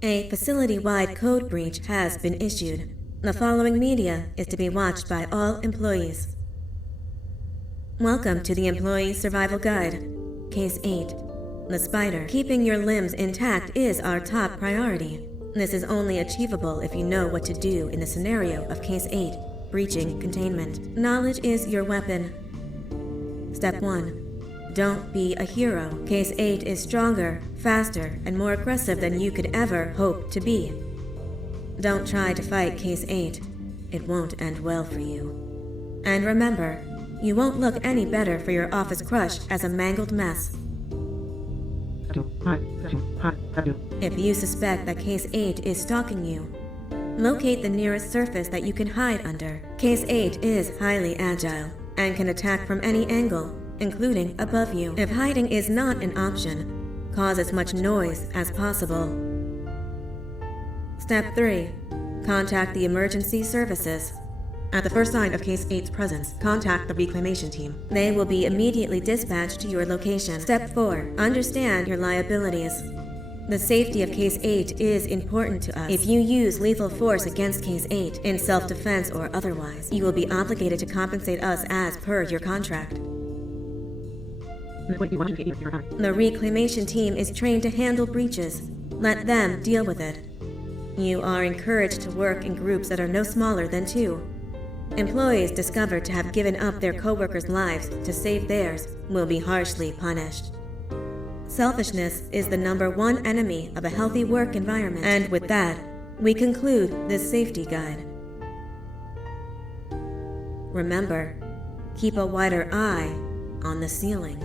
A facility-wide code breach has been issued. The following media is to be watched by all employees. Welcome to the Employee Survival Guide. Case 8. The spider. Keeping your limbs intact is our top priority. This is only achievable if you know what to do in the scenario of Case 8, breaching containment. Knowledge is your weapon. Step 1. Don't be a hero. Case 8 is stronger, faster, and more aggressive than you could ever hope to be. Don't try to fight Case 8. It won't end well for you. And remember, you won't look any better for your office crush as a mangled mess. If you suspect that Case 8 is stalking you, locate the nearest surface that you can hide under. Case 8 is highly agile and can attack from any angle, including above you. If hiding is not an option, cause as much noise as possible. Step 3. Contact the emergency services. At the first sign of Case 8's presence, contact the reclamation team. They will be immediately dispatched to your location. Step 4. Understand your liabilities. The safety of Case 8 is important to us. If you use lethal force against Case 8, in self-defense or otherwise, you will be obligated to compensate us as per your contract. The reclamation team is trained to handle breaches. Let them deal with it. You are encouraged to work in groups that are no smaller than 2. Employees discovered to have given up their coworkers' lives to save theirs will be harshly punished. Selfishness is the #1 enemy of a healthy work environment. And with that, we conclude this safety guide. Remember, keep a wider eye on the ceiling.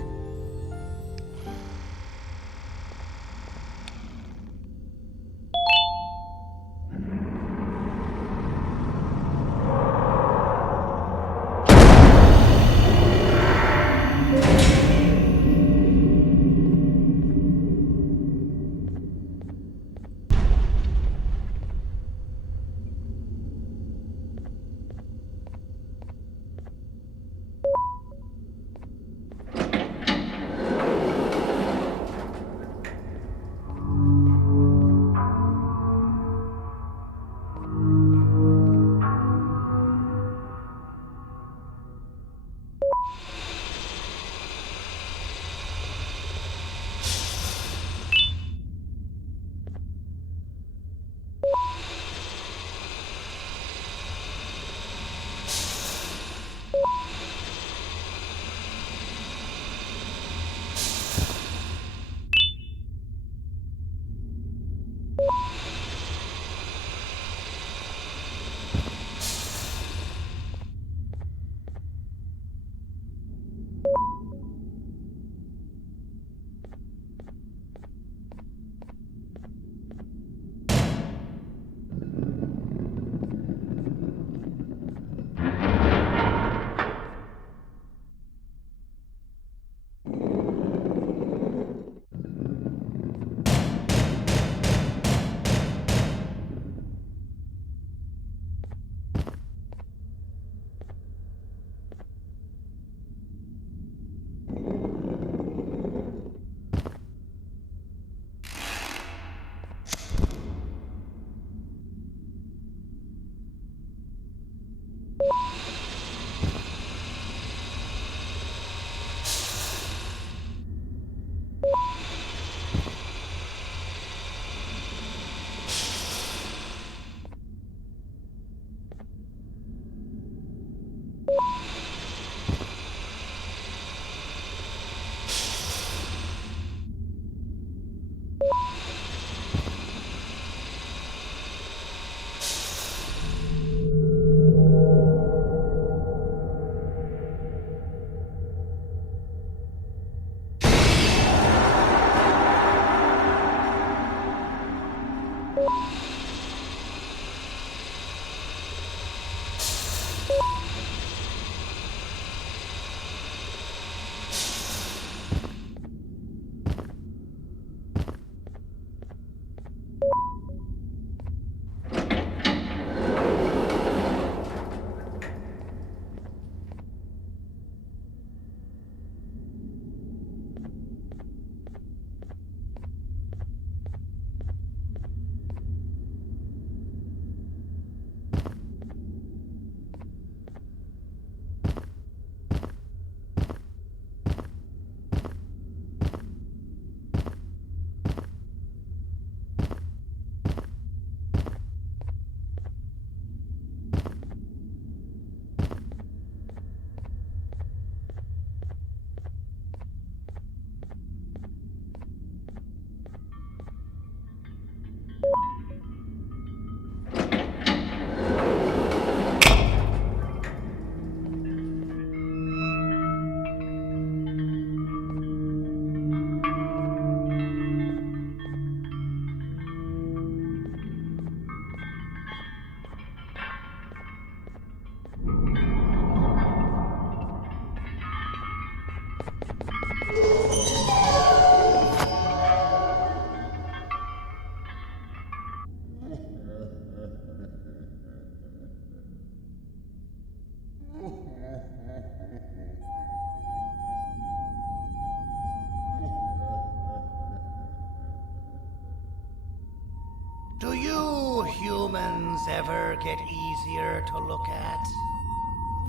Do you humans ever get easier to look at?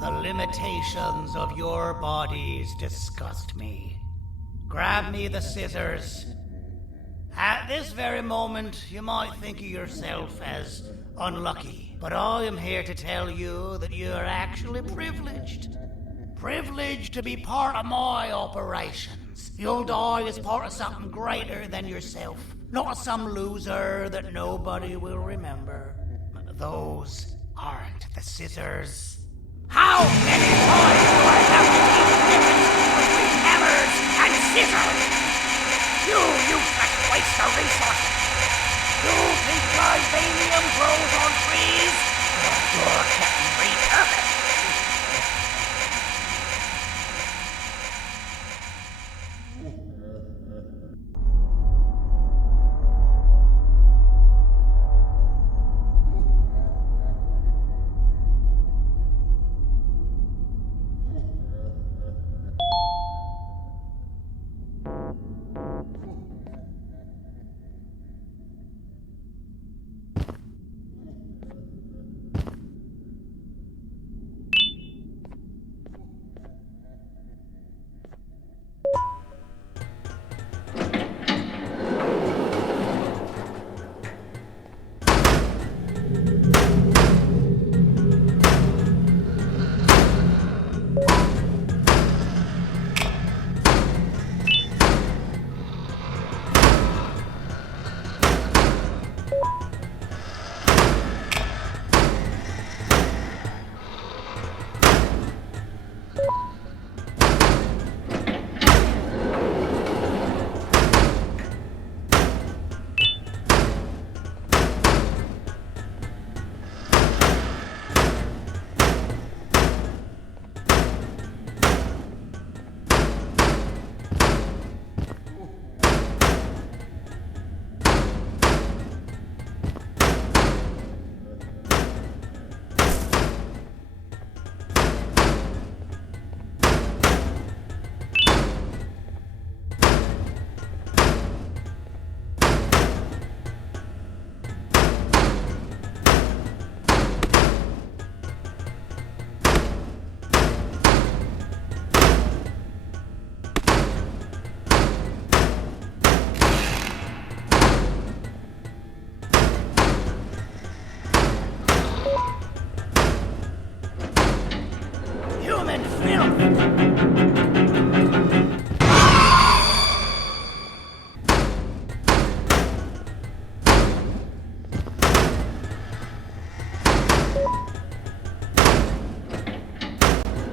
The limitations of your bodies disgust me. Grab me the scissors. At this very moment, you might think of yourself as unlucky, but I am here to tell you that you are actually privileged. Privileged to be part of my operations. You'll die as part of something greater than yourself, not as some loser that nobody will remember. Those aren't the scissors. How many times do I have to teach the difference between hammers and scissors? You useless waste of resources! You think vibranium grows on trees? Well, you're getting repurposed.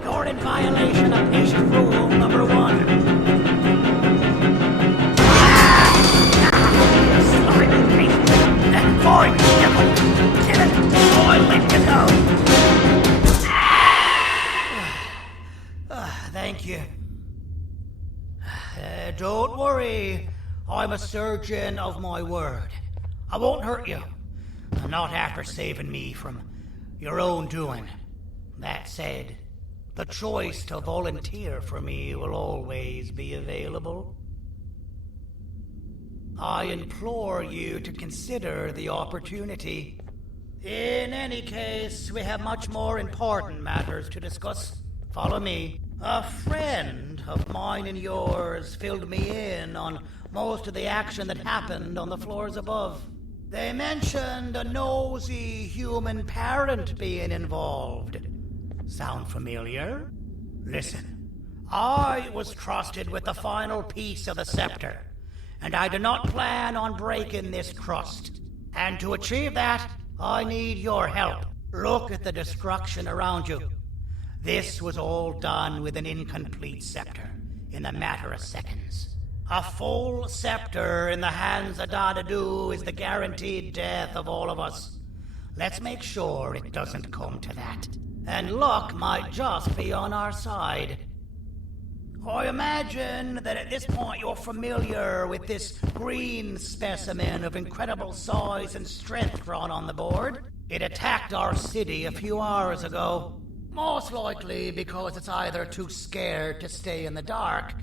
You're in violation of patient rule number 1. Slimy patient. Void nipple. Kill it. Boil it to go. Thank you. Don't worry. I'm a surgeon of my word. I won't hurt you. Not after saving me from your own doing. That said, the choice to volunteer for me will always be available. I implore you to consider the opportunity. In any case, we have much more important matters to discuss. Follow me. A friend of mine and yours filled me in on most of the action that happened on the floors above. They mentioned a nosy human parent being involved. Sound familiar? Listen, I was trusted with the final piece of the scepter, and I do not plan on breaking this trust. And to achieve that, I need your help. Look at the destruction around you. This was all done with an incomplete scepter, in a matter of seconds. A full scepter in the hands of Dadadu is the guaranteed death of all of us. Let's make sure it doesn't come to that. And luck might just be on our side. I imagine that at this point you're familiar with this green specimen of incredible size and strength drawn on the board. It attacked our city a few hours ago. Most likely because it's either too scared to stay in the dark,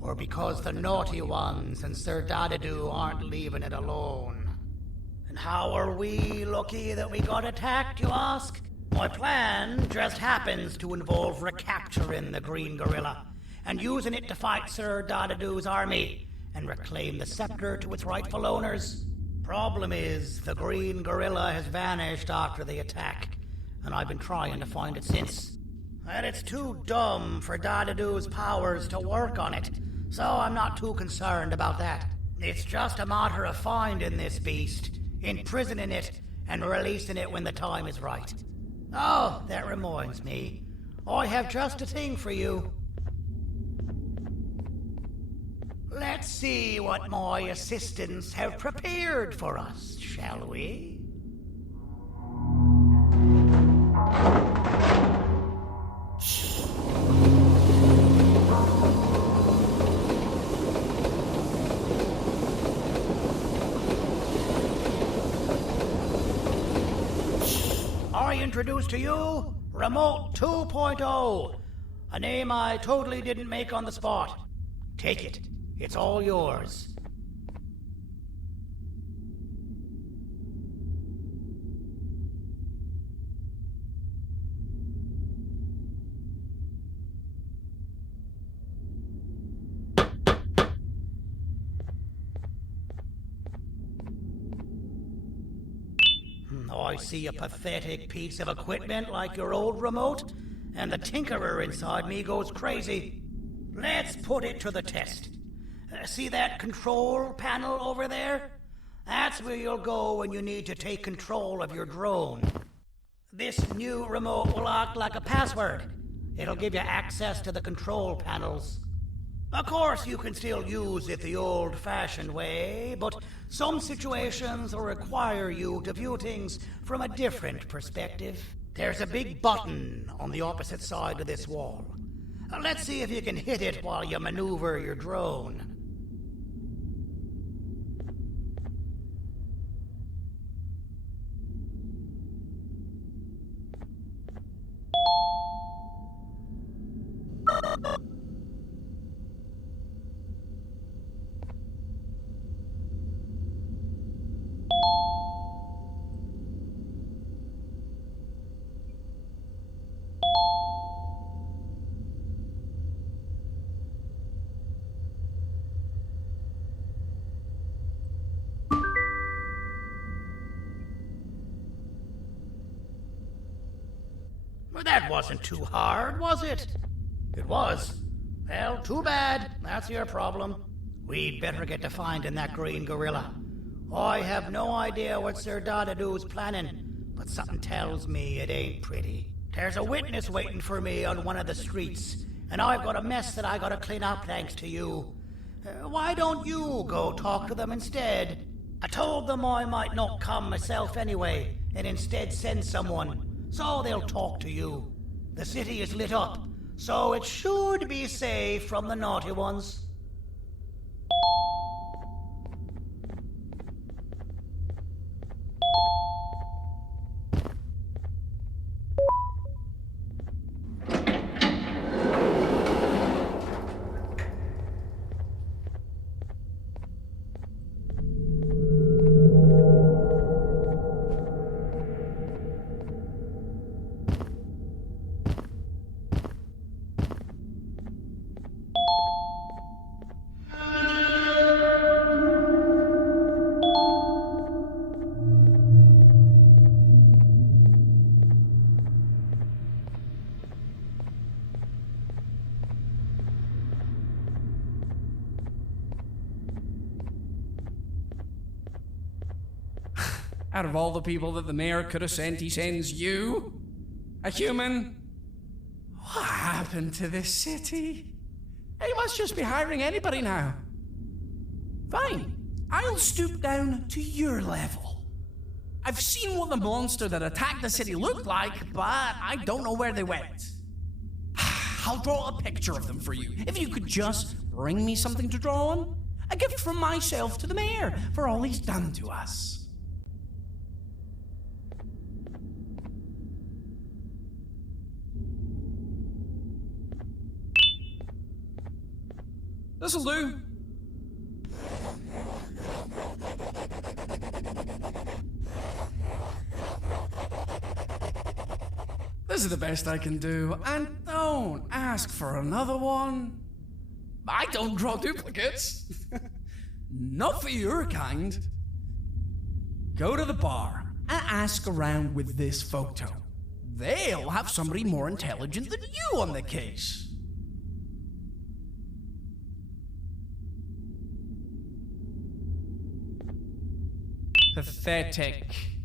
or because the naughty ones and Sir Dadadu aren't leaving it alone. How are we lucky that we got attacked, you ask? My plan just happens to involve recapturing the green gorilla and using it to fight Sir Dadadoo's army and reclaim the scepter to its rightful owners. Problem is, the green gorilla has vanished after the attack, and I've been trying to find it since. And it's too dumb for Dadadoo's powers to work on it, so I'm not too concerned about that. It's just a matter of finding this beast, imprisoning it, and releasing it when the time is right. Oh, that reminds me. I have just a thing for you. Let's see what my assistants have prepared for us, shall we? I introduce to you Remote 2.0, a name I totally didn't make on the spot. Take it. It's all yours. I see a pathetic piece of equipment like your old remote, and the tinkerer inside me goes crazy. Let's put it to the test. See that control panel over there? That's where you'll go when you need to take control of your drone. This new remote will act like a password. It'll give you access to the control panels. Of course, you can still use it the old-fashioned way, but some situations will require you to view things from a different perspective. There's a big button on the opposite side of this wall. Let's see if you can hit it while you maneuver your drone. Well, that wasn't too hard, was it? It was. Well, too bad. That's your problem. We'd better get to finding that green gorilla. I have no idea what Sir Dadadoo's planning, but something tells me it ain't pretty. There's a witness waiting for me on one of the streets, and I've got a mess that I gotta clean up thanks to you. Why don't you go talk to them instead? I told them I might not come myself anyway, and instead send someone, so they'll talk to you. The city is lit up, so it should be safe from the naughty ones. Out of all the people that the mayor could have sent, he sends you? A human? What happened to this city? He must just be hiring anybody now. Fine, I'll stoop down to your level. I've seen what the monster that attacked the city looked like, but I don't know where they went. I'll draw a picture of them for you, if you could just bring me something to draw on. A gift from myself to the mayor for all he's done to us. This'll do. This is the best I can do, and don't ask for another one. I don't draw duplicates. Not for your kind. Go to the bar and ask around with this photo. They'll have somebody more intelligent than you on the case. Pathetic.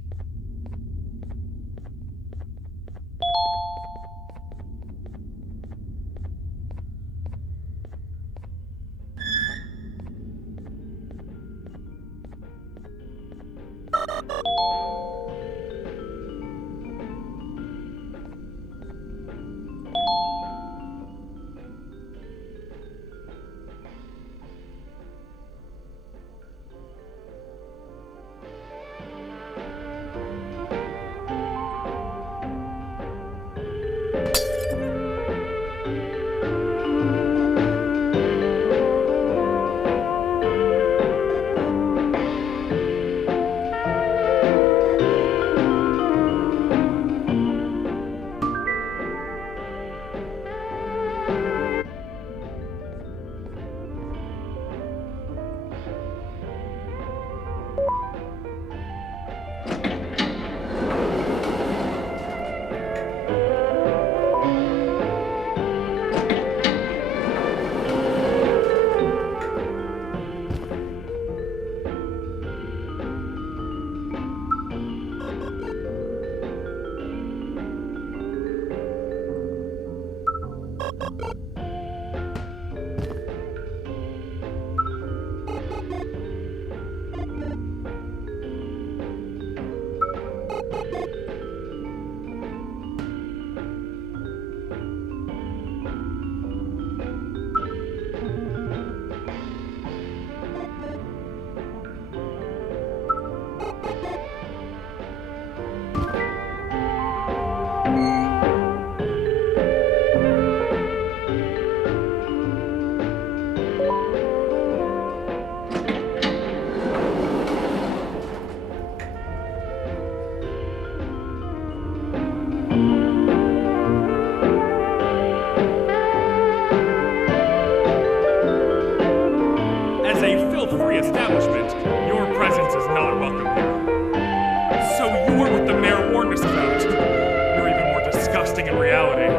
establishment, your presence is not welcome here. So you're what the mayor warned us about. You're even more disgusting in reality.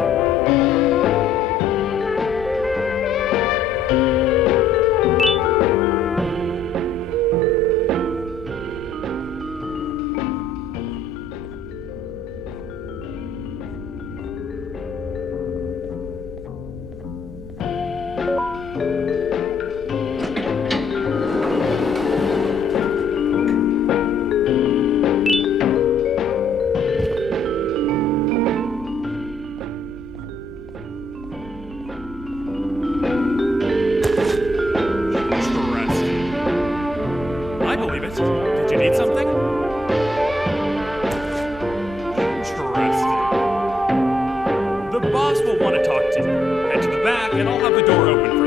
I believe it. Did you need something? Interesting. The boss will want to talk to you. Head to the back and I'll have the door open for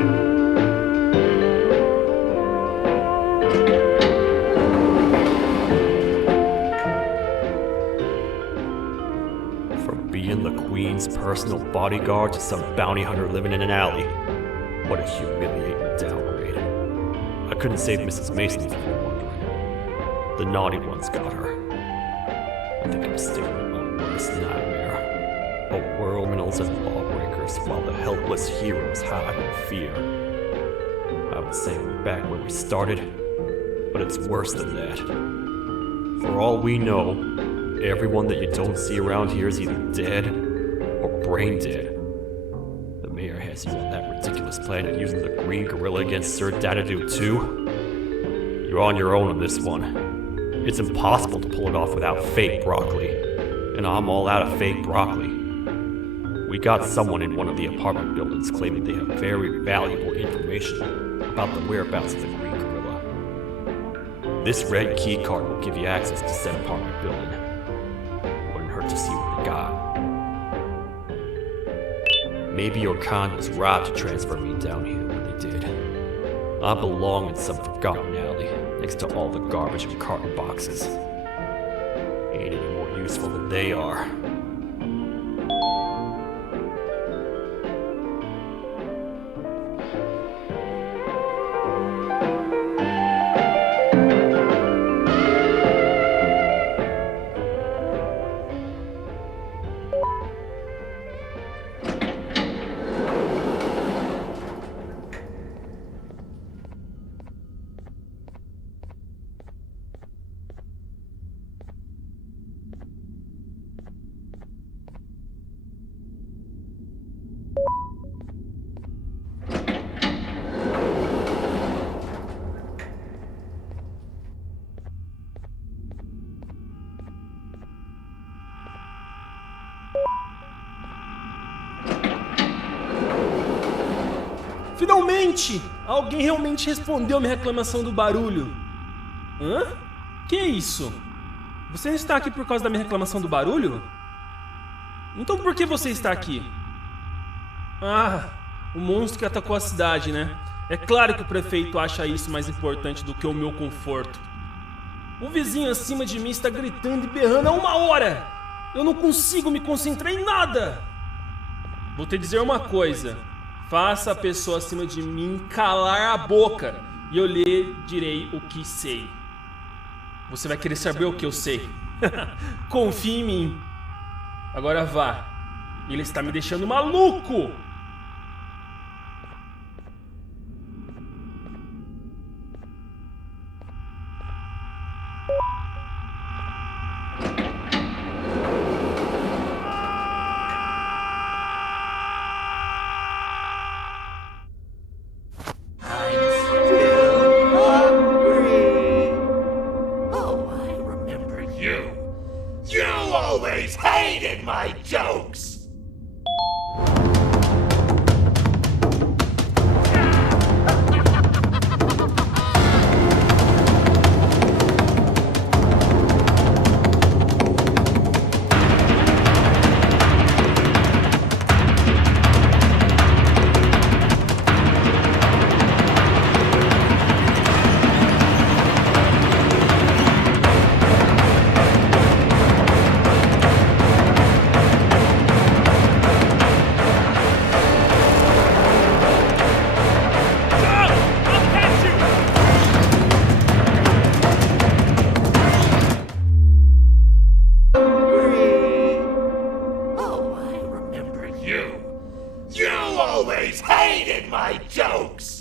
you. From being the Queen's personal bodyguard to some bounty hunter living in an alley. What a humiliating downgrade. I couldn't save Mrs. Mason if you were wondering. The naughty ones got her. I think I'm sticking with my worst nightmare. A world of criminals and lawbreakers while the helpless heroes hide in fear. I would say we're back where we started, but it's worse than that. For all we know, everyone that you don't see around here is either dead or brain dead. The mayor has you on that ridiculous plan of using the green gorilla against Sir Dadadoo too? You're on your own on this one. It's impossible to pull it off without fake broccoli. And I'm all out of fake broccoli. We got someone in one of the apartment buildings claiming they have very valuable information about the whereabouts of the green gorilla. This red key card will give you access to said apartment building. Wouldn't hurt to see what they got. Maybe your con was robbed to transfer me down here when they did. I belong in some forgotten alley, next to all the garbage and carton boxes. Ain't any more useful than they are. Finalmente! Alguém realmente respondeu minha reclamação do barulho. Hã? Que é isso? Você está aqui por causa da minha reclamação do barulho? Então por que você está aqui? Ah, o monstro que atacou a cidade, né? É claro que o prefeito acha isso mais importante do que o meu conforto. O vizinho acima de mim está gritando e berrando há 1 hora! Eu não consigo me concentrar em nada! Vou te dizer uma coisa. Faça a pessoa acima de mim calar a boca e eu lhe direi o que sei. Você vai querer saber o que eu sei. Confie em mim. Agora vá. Ele está me deixando maluco! Always hated my jokes! You always hated my jokes!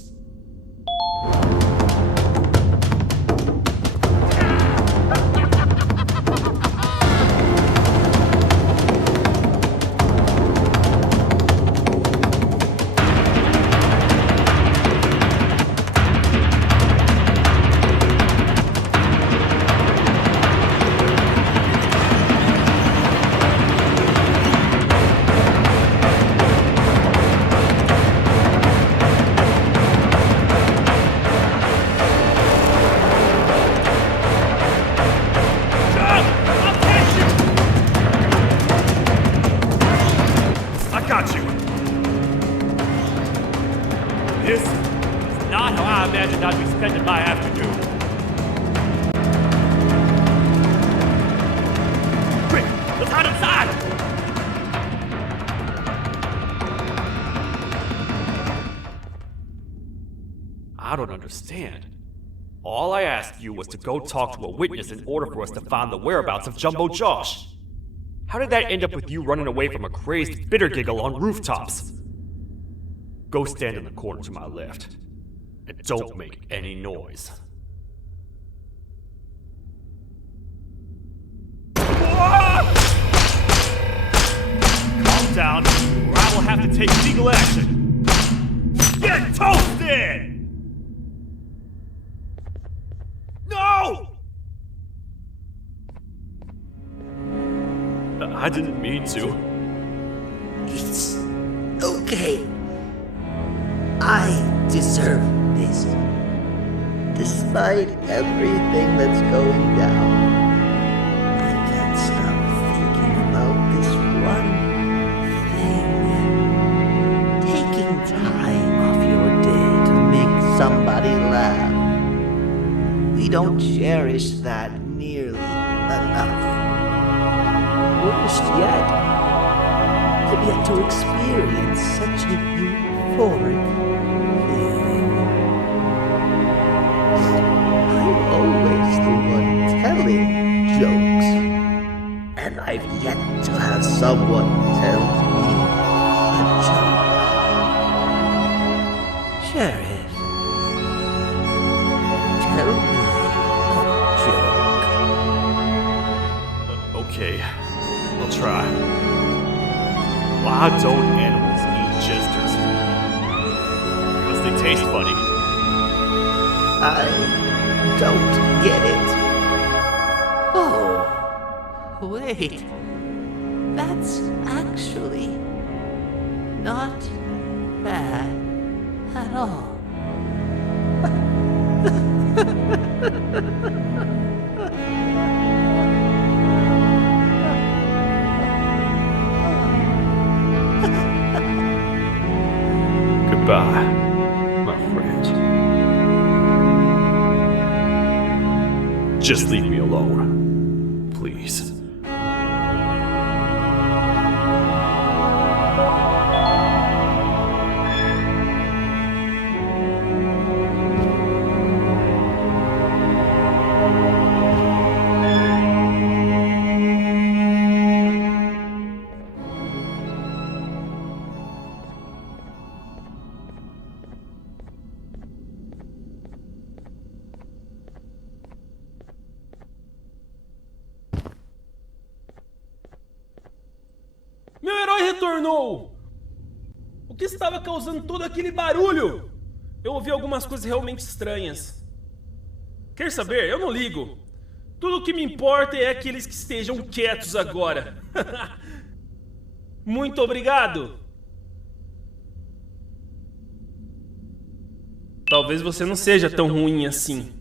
This is not how I imagined I'd be spending my afternoon. Quick, let's hide inside! I don't understand. All I asked you was to go talk to a witness in order for us to find the whereabouts of Jumbo Josh. How did that end up with you running away from a crazed bitter giggle on rooftops? Go stand in the corner to my left, and don't make any noise. Calm down, or I will have to take legal action. Get toasted! No! I didn't mean to. It's okay. I deserve this. Despite everything that's going down, I can't stop thinking about this one thing. Taking time off your day to make somebody laugh. We don't cherish that nearly enough. Worst yet, I've yet to experience such a euphoric feeling. I'm always the one telling jokes, and I've yet to have someone tell me a joke. Sheriff, tell me a joke. Okay, I'll try. Why don't animals eat jesters? Because they taste funny. I don't get it. Oh, wait. That's actually not bad at all. Goodbye, my friend. Just leave me alone, please. Meu herói retornou! O que estava causando todo aquele barulho? Eu ouvi algumas coisas realmente estranhas. Quer saber? Eu não ligo. Tudo o que me importa é aqueles que estejam quietos agora. Muito obrigado! Talvez você não seja tão ruim assim.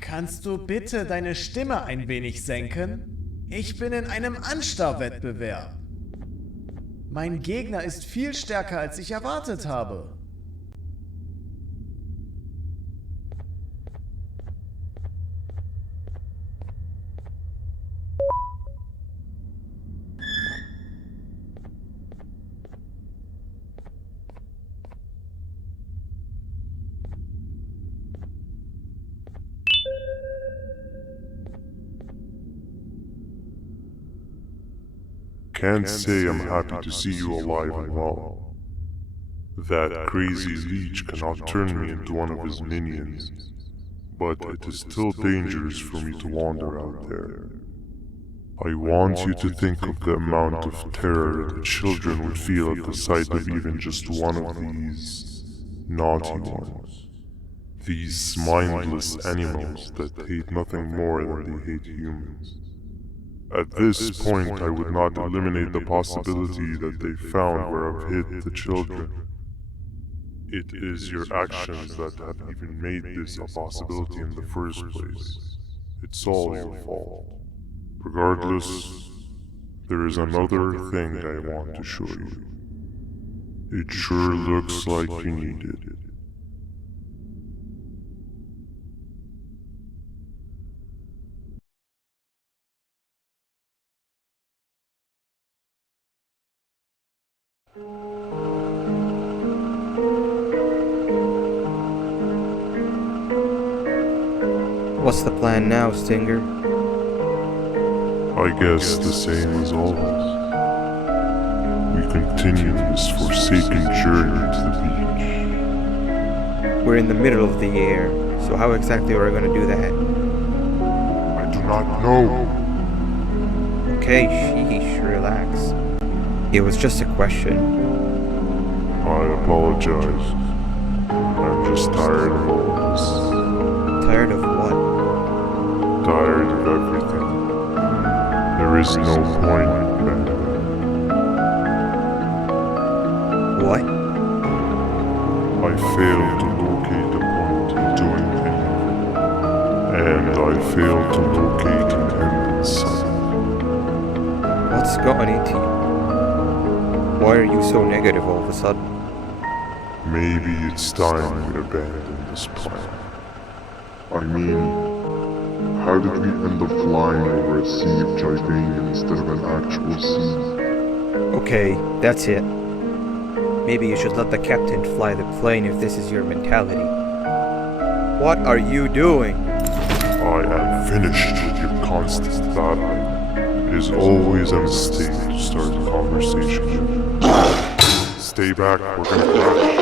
Kannst du bitte deine Stimme ein wenig senken? Ich bin in einem Anstarrwettbewerb. Mein Gegner ist viel stärker, als ich erwartet habe. Can't say I'm happy to see you alive and well. That crazy leech cannot turn me into one of his minions, but it is still dangerous for me to wander out there. I want you to think of the amount of terror that children would feel at the sight of even just one of these naughty ones. These mindless animals that hate nothing more than they hate humans. At this point, I would not eliminate the possibility that they found where I've hid the children. It is your actions that have even made this a possibility in the first place. It's all your fault. Regardless, there is another thing I want to show you. It sure looks like you need it. What's the plan now, Stinger? I guess the same as always. We continue this forsaken journey to the beach. We're in the middle of the air, so how exactly are we going to do that? I do not know. Okay, sheesh, relax. It was just a question. I apologize. I'm just tired of all this. Tired of what? Tired of everything. There is no point in that. What? I failed to locate a point in doing anything. And I failed to locate an end in sight. What's gotten into you? Why are you so negative all of a sudden? Maybe it's time we abandon this plan. I mean, how did we end up flying over a sea of Jivania instead of an actual sea? Okay, that's it. Maybe you should let the captain fly the plane if this is your mentality. What are you doing? I am finished with your constant battling. It is always a mistake to start a conversation. Stay back, we're gonna crash.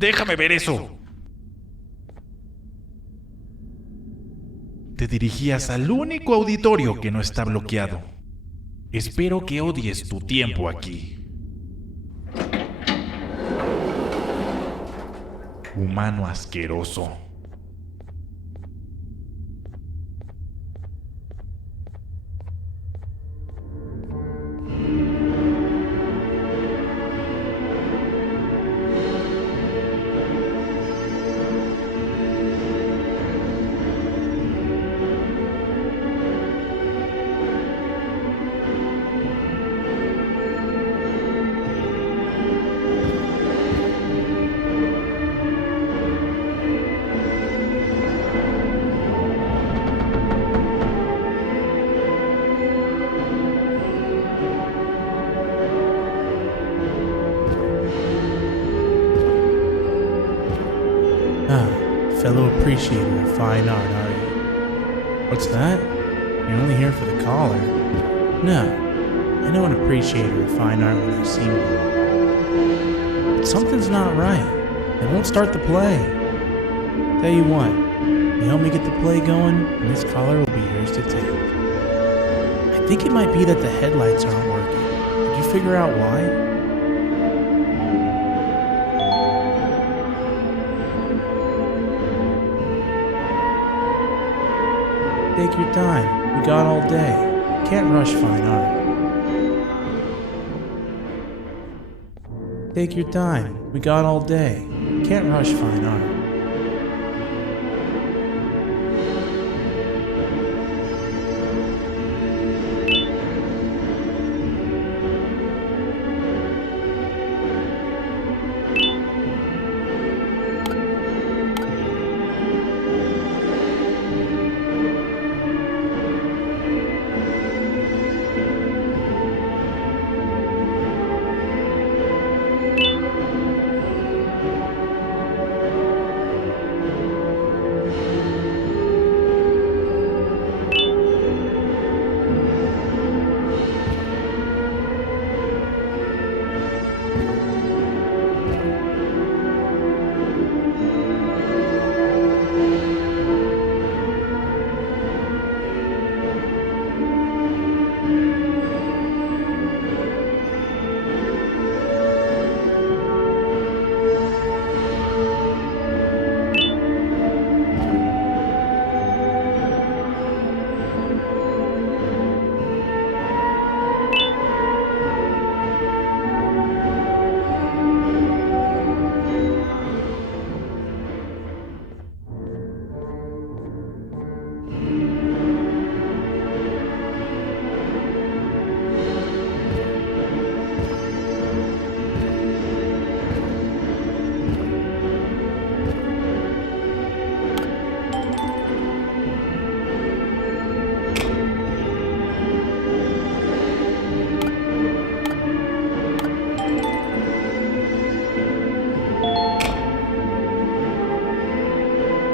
Déjame ver eso. Te dirigías al único auditorio que no está bloqueado. Espero que odies tu tiempo aquí. Humano asqueroso. Fellow appreciator of fine art, are you? What's that? You're only here for the collar. No, I know an appreciator of fine art when I see one. But something's not right. They won't start the play. Tell you what, you help me get the play going, and this collar will be yours to take. I think it might be that the headlights aren't working. Did you figure out why? Take your time. We got all day. Can't rush fine art. Take your time. We got all day. Can't rush fine art.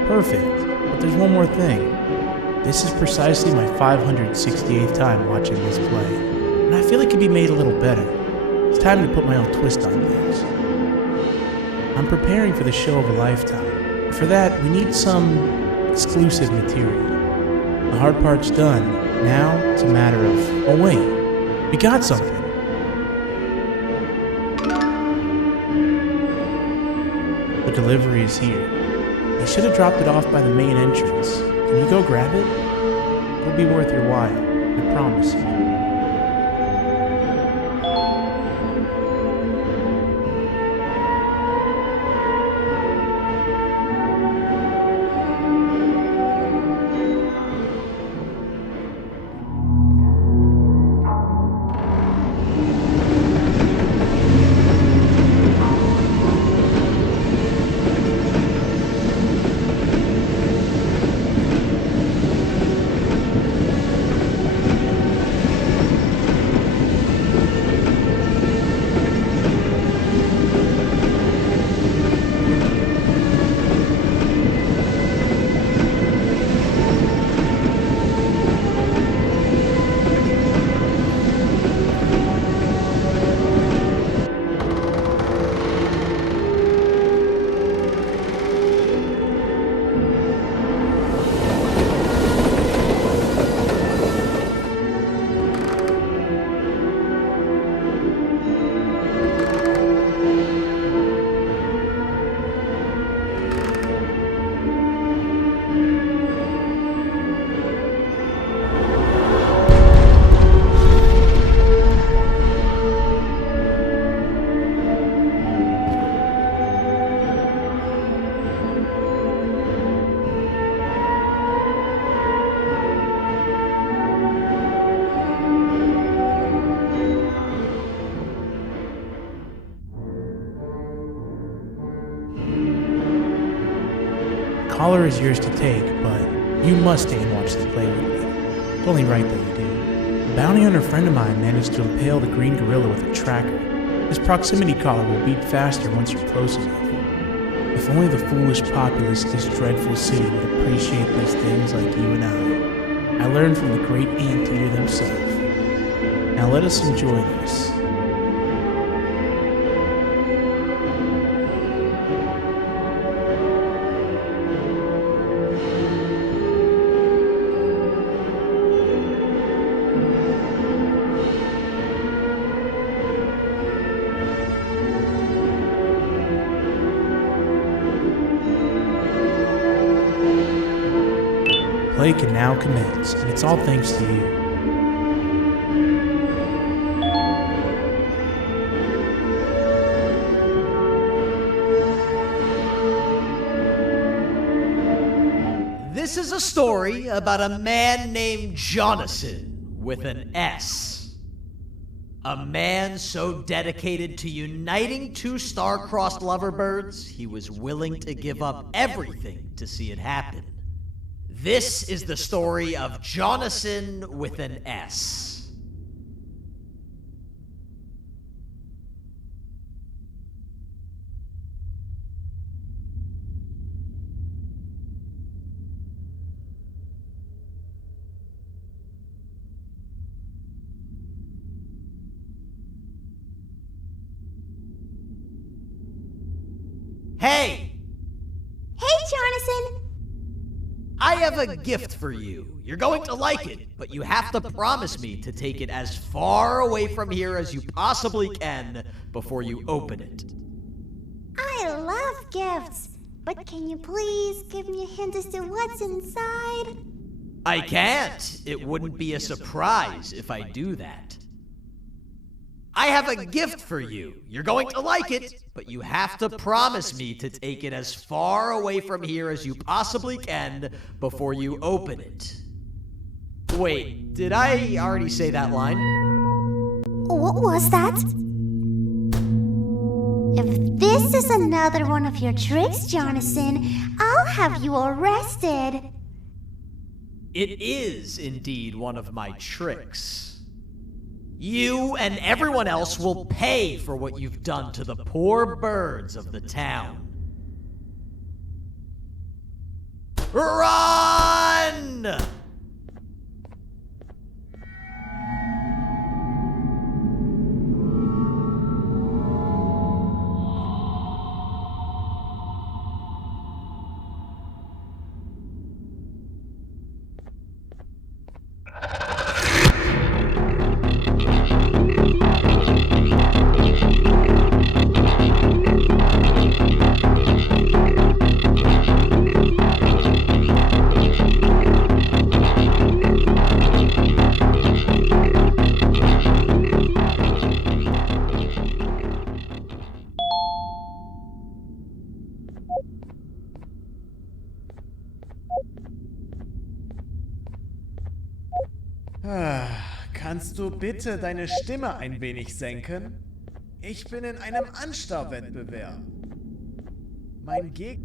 Perfect. But there's one more thing. This is precisely my 568th time watching this play, and I feel it could be made a little better. It's time to put my own twist on things. I'm preparing for the show of a lifetime. For that, we need some exclusive material. The hard part's done. Now, it's a matter of... Oh wait, we got something. The delivery is here. They should have dropped it off by the main entrance. Can you go grab it? It'll be worth your while, I promise you. collar is yours to take, but you must stay and watch the play with me. It's only right that you do. A bounty hunter friend of mine managed to impale the green gorilla with a tracker. This proximity collar will beat faster once you're close enough. If only the foolish populace of this dreadful city would appreciate these things like you and I learned from the great anteater himself. Now let us enjoy this. Play can now commence, and it's all thanks to you. This is a story about a man named Jonathan with an S. A man so dedicated to uniting two star-crossed loverbirds, he was willing to give up everything to see it happen. This is the story of Jonathan with an S. Hey! Hey, Jonathan! I have a gift for you. You're going to like it, but you have to promise me to take it as far away from here as you possibly can before you open it. I love gifts, but can you please give me a hint as to what's inside? I can't. It wouldn't be a surprise if I do that. I have a gift for you. You're going to like it, but you have to promise me to take it as far away from here as you possibly can before you open it. Wait, did I already say that line? What was that? If this is another one of your tricks, Jonathan, I'll have you arrested. It is indeed one of my tricks. You and everyone else will pay for what you've done to the poor birds of the town. Run! Kannst du bitte deine Stimme ein wenig senken? Ich bin in einem Anstarrwettbewerb. Mein Gegner...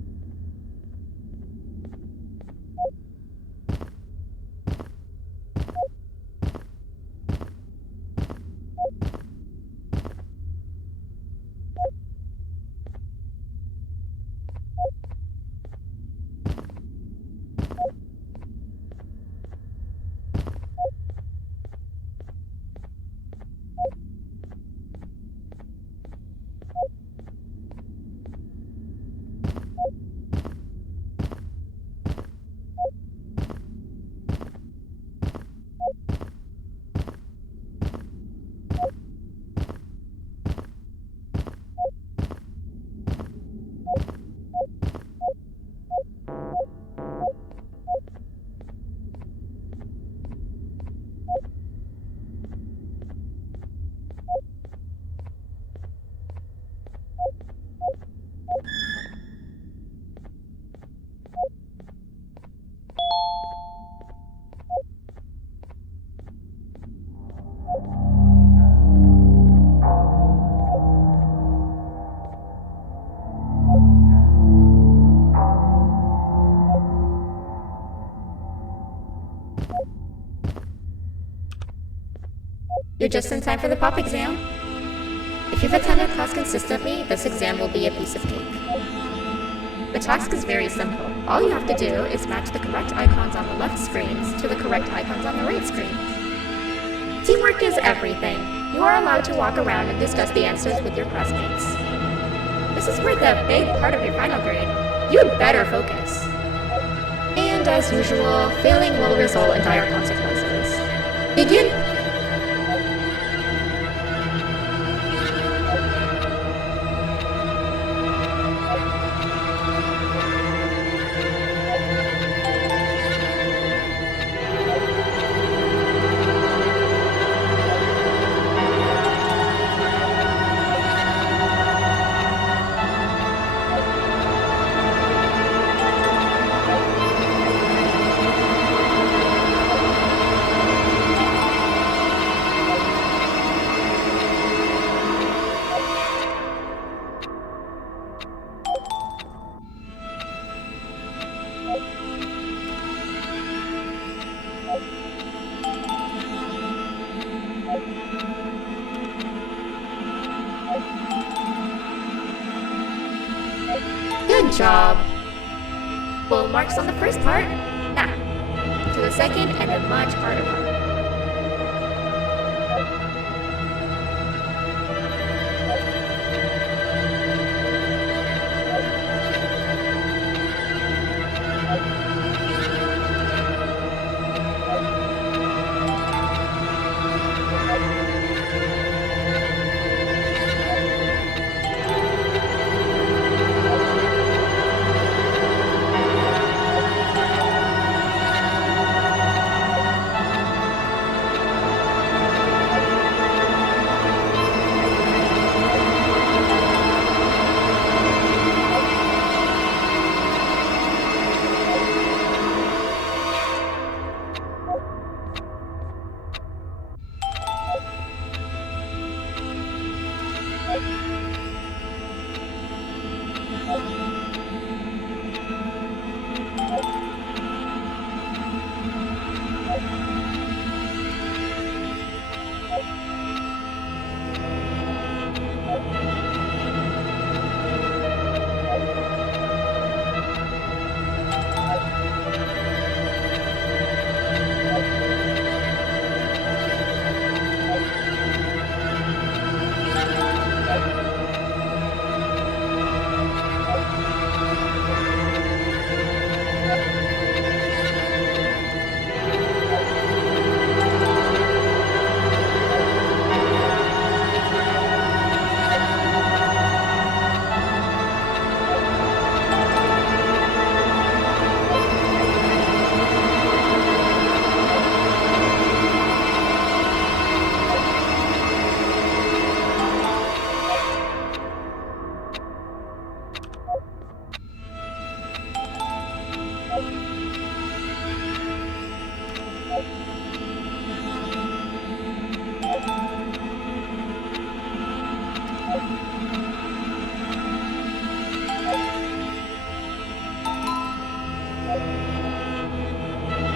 You're just in time for the pop exam. If you've attended class consistently, this exam will be a piece of cake. The task is very simple. All you have to do is match the correct icons on the left screens to the correct icons on the right screens. Teamwork is everything. You are allowed to walk around and discuss the answers with your classmates. This is worth a big part of your final grade. You had better focus. And as usual, failing will result in dire consequences. Begin! Good job. Full marks on the first part. Now, to the second and the much harder part.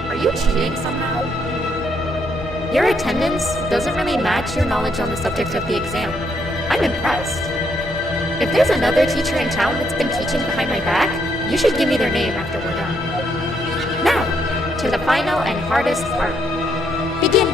Are you cheating somehow? Your attendance doesn't really match your knowledge on the subject of the exam. I'm impressed. If there's another teacher in town that's been teaching behind my back, you should give me their name after we're done. Now, to the final and hardest part. Begin!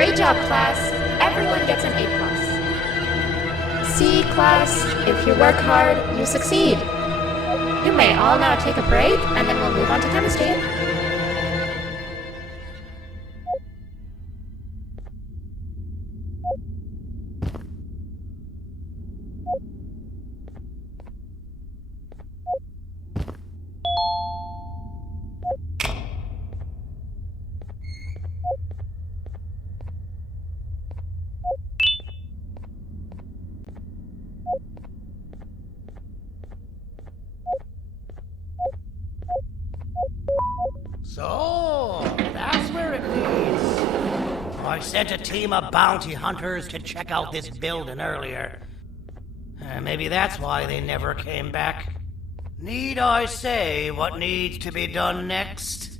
Great job, class. Everyone gets an A+. See, class, if you work hard, you succeed. You may all now take a break, and then we'll move on to chemistry. So, that's where it leads. I sent a team of bounty hunters to check out this building earlier. Maybe that's why they never came back. Need I say what needs to be done next?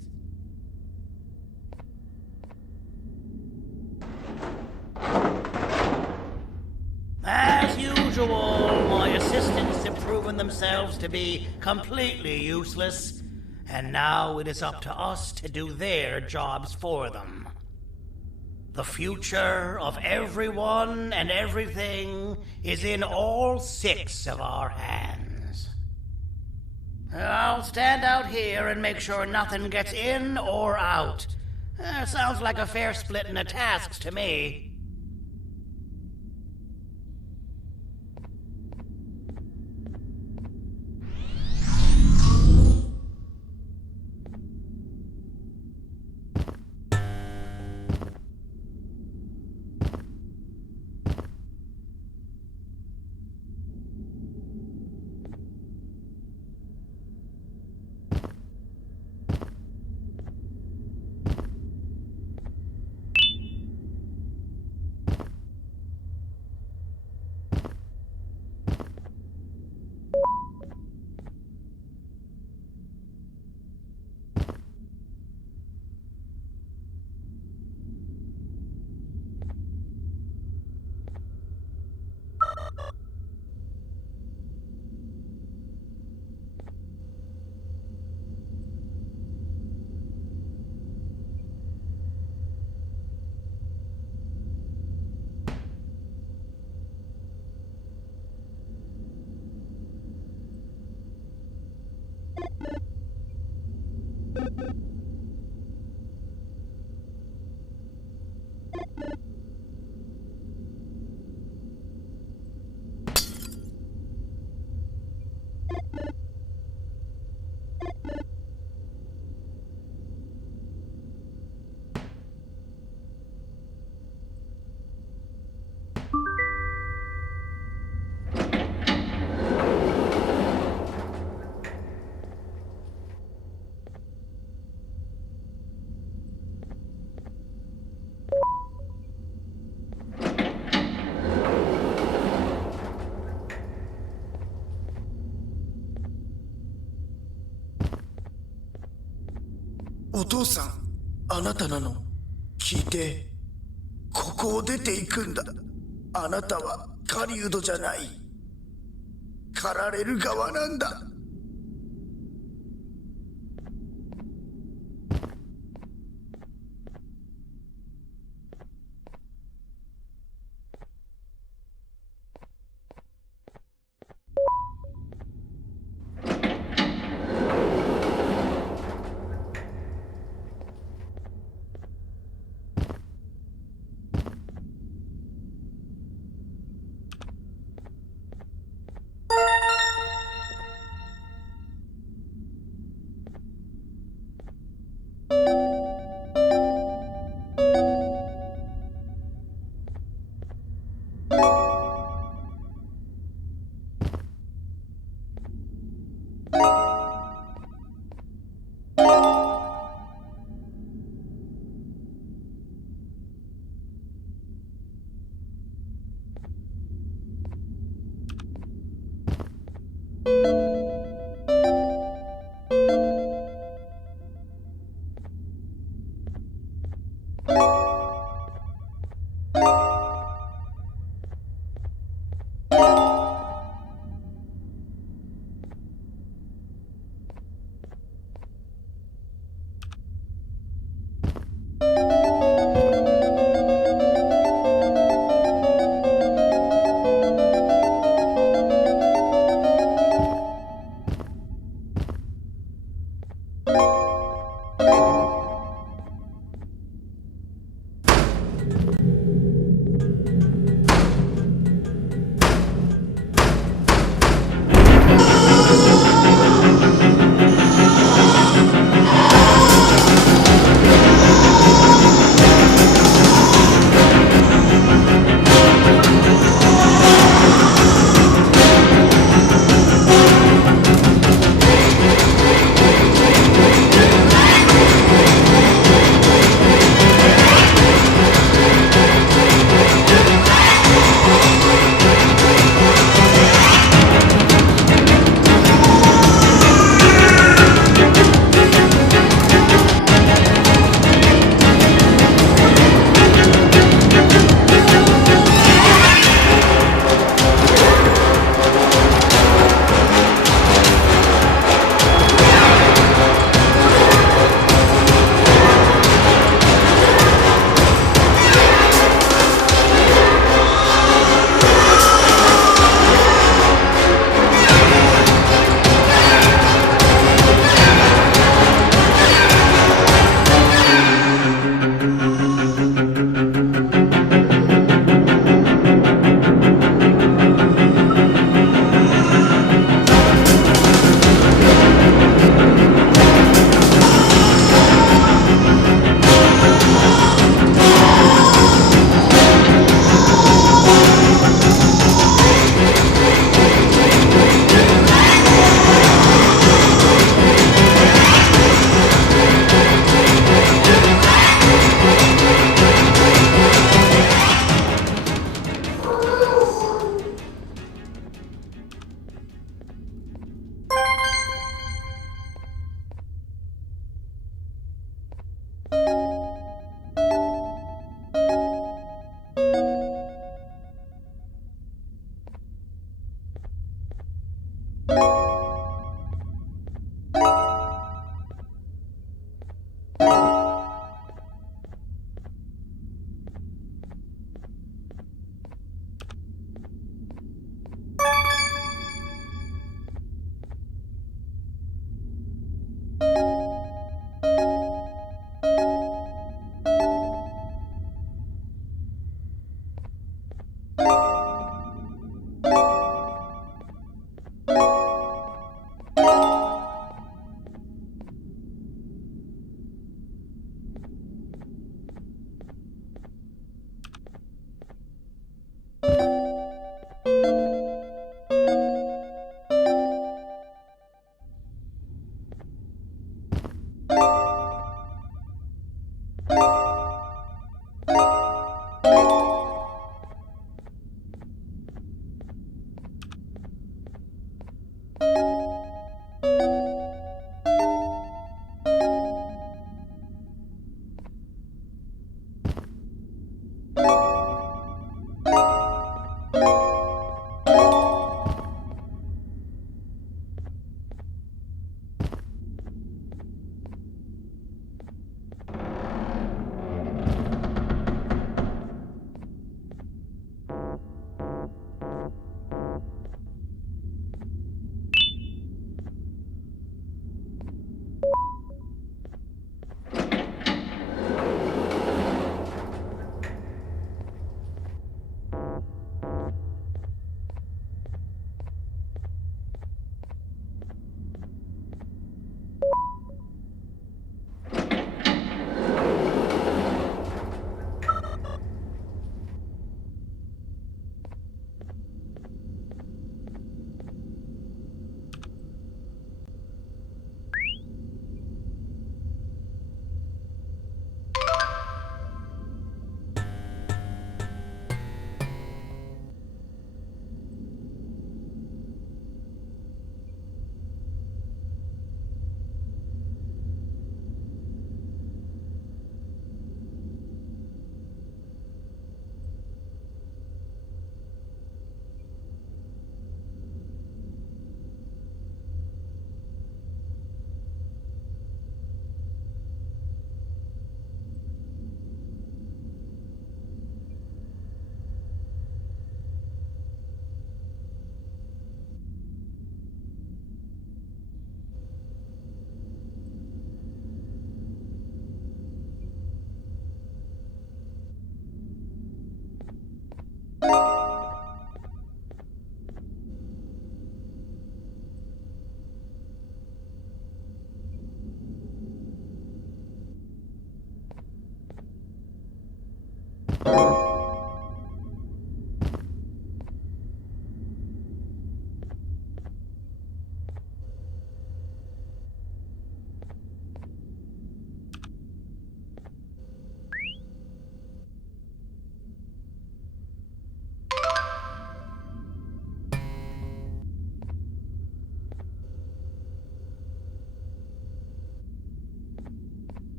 As usual, my assistants have proven themselves to be completely useless, and now it is up to us to do their jobs for them. The future of everyone and everything is in all 6 of our hands. I'll stand out here and make sure nothing gets in or out. Sounds like a fair splitting of tasks to me.「お父さん、あなたなの？聞いて。ここを出ていくんだ。あなたは狩人じゃない。狩られる側なんだ。」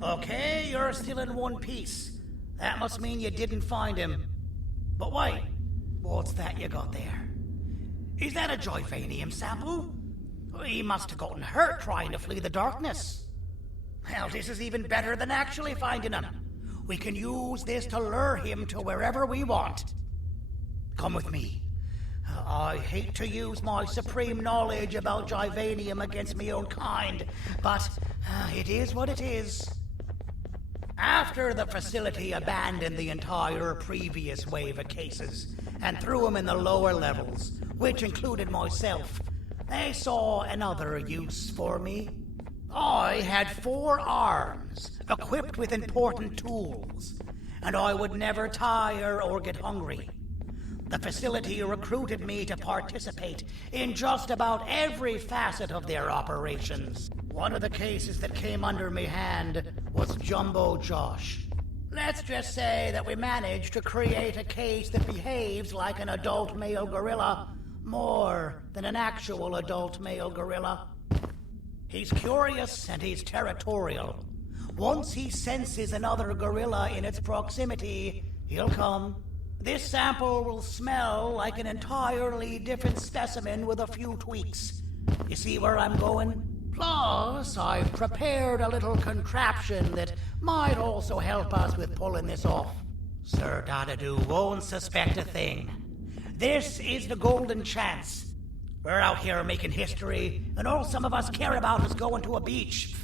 Okay, you're still in one piece. That must mean you didn't find him. But wait, what's that you got there? Is that a Joyvanium sample? He must have gotten hurt trying to flee the darkness. Well, this is even better than actually finding him. We can use this to lure him to wherever we want. Come with me. I hate to use my supreme knowledge about Joyvanium against my own kind, but it is what it is. After the facility abandoned the entire previous wave of cases and threw them in the lower levels, which included myself, they saw another use for me. I had 4 arms, equipped with important tools, and I would never tire or get hungry. The facility recruited me to participate in just about every facet of their operations. One of the cases that came under me hand was Jumbo Josh. Let's just say that we managed to create a case that behaves like an adult male gorilla, more than an actual adult male gorilla. He's curious and he's territorial. Once he senses another gorilla in its proximity, he'll come. This sample will smell like an entirely different specimen with a few tweaks. You see where I'm going? Plus, I've prepared a little contraption that might also help us with pulling this off. Sir Dadadoo won't suspect a thing. This is the golden chance. We're out here making history, and all some of us care about is going to a beach.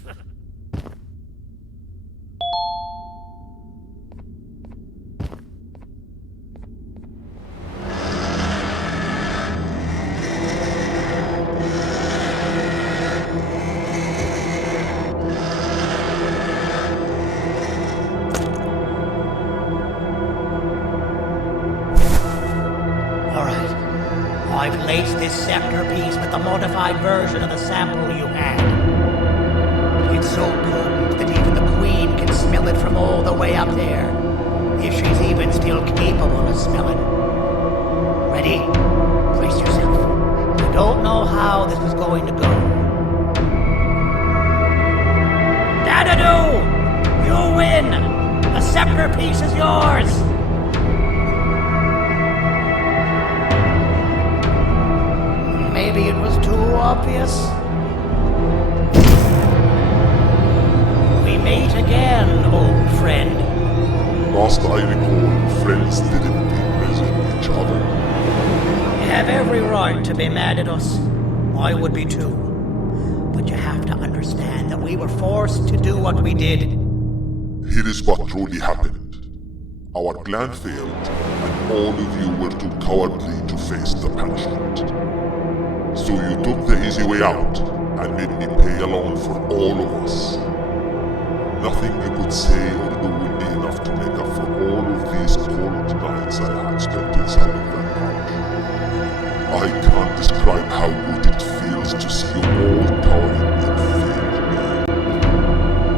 I've laced this scepter piece with the modified version of the sample you had. It's so potent that even the Queen can smell it from all the way up there, if she's even still capable of smelling. Ready? Brace yourself. I don't know how this is going to go. Dadadoo! You win! The scepter piece is yours! Maybe it was too obvious. We meet again, old friend. Last I recall, friends didn't imprison each other. You have every right to be mad at us. I would be too. But you have to understand that we were forced to do what we did. Here is what truly happened. Our plan failed, and all of you were too cowardly to face the punishment. So you took the easy way out, and made me pay alone for all of us. Nothing you could say or do will be enough to make up for all of these cold nights I had spent inside of that pouch. I can't describe how good it feels to see you all towering in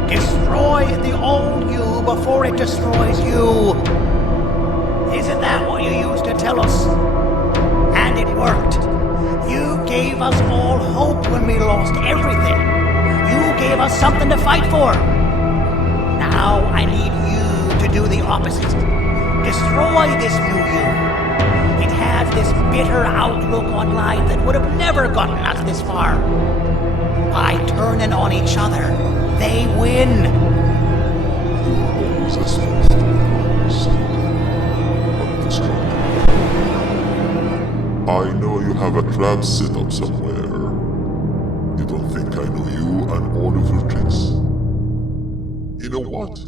fear. Destroy the old you before it destroys you. Isn't that what you used to tell us? And it worked. You gave us all hope when we lost everything. You gave us something to fight for. Now I need you to do the opposite. Destroy this new you. It has this bitter outlook on life that would have never gotten us this far. By turning on each other, they win. You were always as fast as but I know you have a trap set up somewhere. You don't think I know you and all of your tricks? You know what?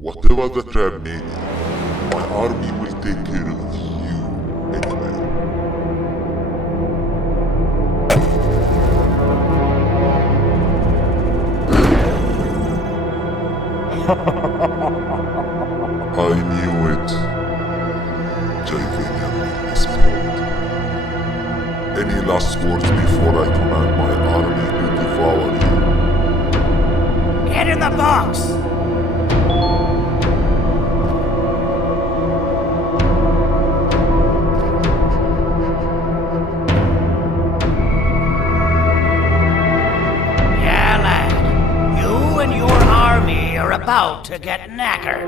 Whatever the trap may be, my army will take care of you anyway. I knew it. Jivania made me spilled. Any last words before I command my army to devour you? Get in the box! Yeah, lad. You and your army are about to get knackered.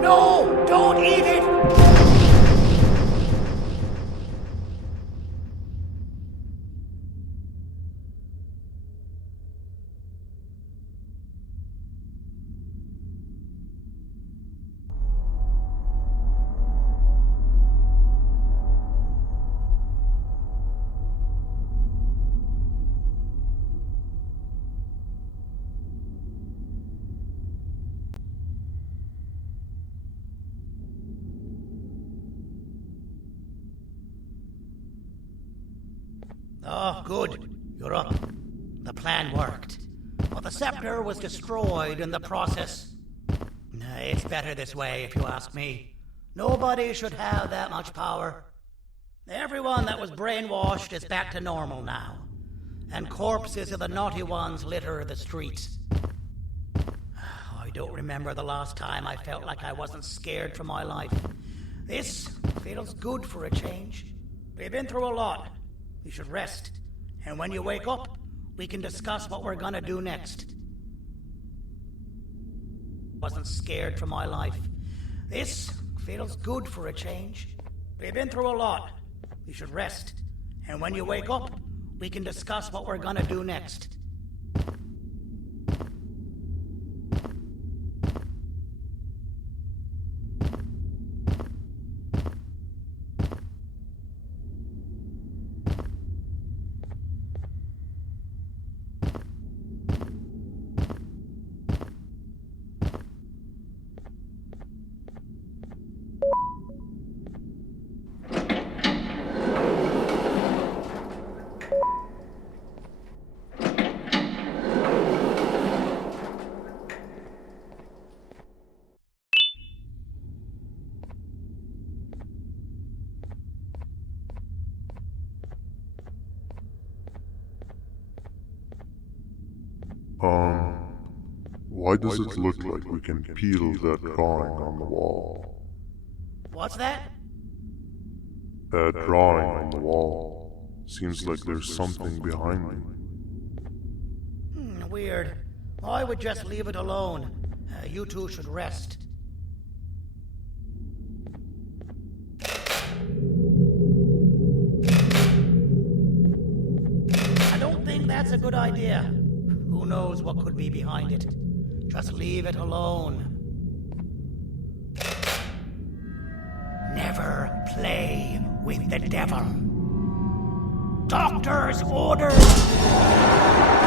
No! Don't eat it! Oh, good. You're up. The plan worked. But the scepter was destroyed in the process. It's better this way, if you ask me. Nobody should have that much power. Everyone that was brainwashed is back to normal now. And corpses of the naughty ones litter the streets. I don't remember the last time I felt like I wasn't scared for my life. This feels good for a change. We've been through a lot. You should rest. And when you wake up, we can discuss what we're gonna do next. Wasn't scared for my life. This feels good for a change. We've been through a lot. You should rest. And when you wake up, we can discuss what we're gonna do next. Why does it look like we can peel that drawing on the wall? What's that? That drawing on the wall. Seems like there's something behind it. Weird. I would just leave it alone. You two should rest. I don't think that's a good idea. Who knows what could be behind it? Just leave it alone. Never play with the devil. Doctor's orders!